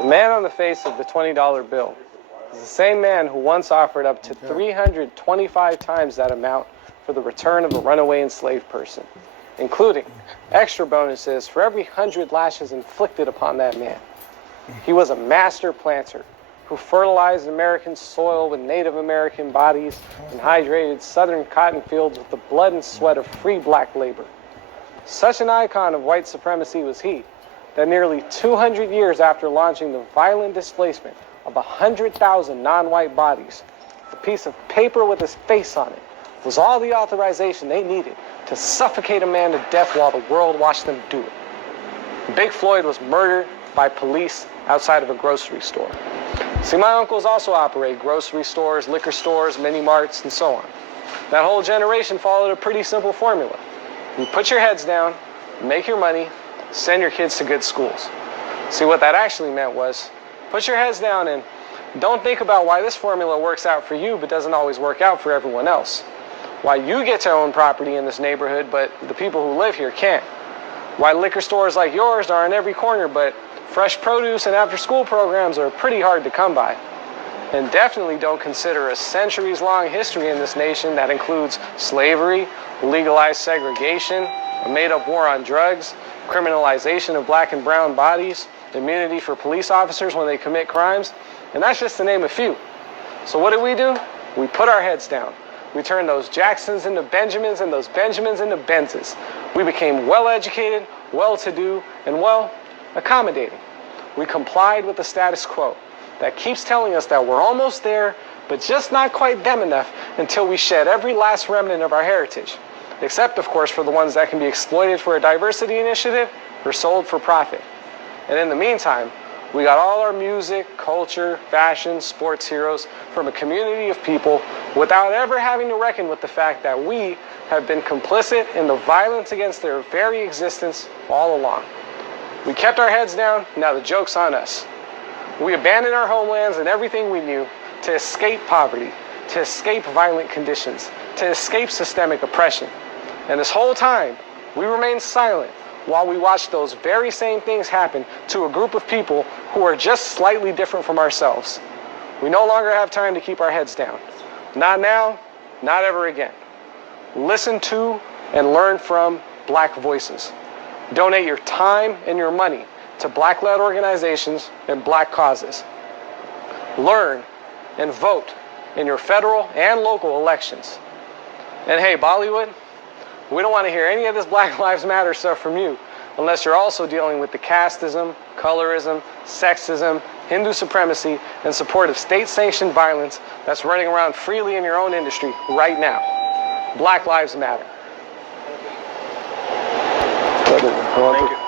The man on the face of the $20 bill is the same man who once offered up to 325 times that amount for the return of a runaway enslaved person, including extra bonuses for every 100 lashes inflicted upon that man. He was a master planter who fertilized American soil with Native American bodies and hydrated southern cotton fields with the blood and sweat of free black labor. Such an icon of white supremacy was he that nearly 200 years after launching the violent displacement of 100,000 non-white bodies, the piece of paper with his face on it was all the authorization they needed to suffocate a man to death while the world watched them do it. Big Floyd was murdered by police outside of a grocery store. See, my uncles also operate grocery stores, liquor stores, mini marts, and so on. That whole generation followed a pretty simple formula. You put your heads down, make your money, send your kids to good schools. See, what that actually meant was, put your heads down and don't think about why this formula works out for you but doesn't always work out for everyone else. Why you get to own property in this neighborhood but the people who live here can't. Why liquor stores like yours are in every corner but fresh produce and after-school programs are pretty hard to come by. And definitely don't consider a centuries-long history in this nation that includes slavery, legalized segregation, a made-up war on drugs, criminalization of black and brown bodies, immunity for police officers when they commit crimes, and that's just to name a few. So what do? We put our heads down. We turned those Jacksons into Benjamins and those Benjamins into Benzes. We became well-educated, well-to-do, and accommodating. We complied with the status quo that keeps telling us that we're almost there, but just not quite them enough until we shed every last remnant of our heritage. Except, of course, for the ones that can be exploited for a diversity initiative or sold for profit. And in the meantime, we got all our music, culture, fashion, sports heroes from a community of people without ever having to reckon with the fact that we have been complicit in the violence against their very existence all along. We kept our heads down, now the joke's on us. We abandoned our homelands and everything we knew to escape poverty, to escape violent conditions, to escape systemic oppression. And this whole time, we remained silent while we watched those very same things happen to a group of people who are just slightly different from ourselves. We no longer have time to keep our heads down. Not now, not ever again. Listen to and learn from Black voices. Donate your time and your money to Black-led organizations and Black causes. Learn and vote in your federal and local elections. And hey, Bollywood, we don't want to hear any of this Black Lives Matter stuff from you unless you're also dealing with the casteism, colorism, sexism, Hindu supremacy, and support of state-sanctioned violence that's running around freely in your own industry right now. Black Lives Matter. Thank you.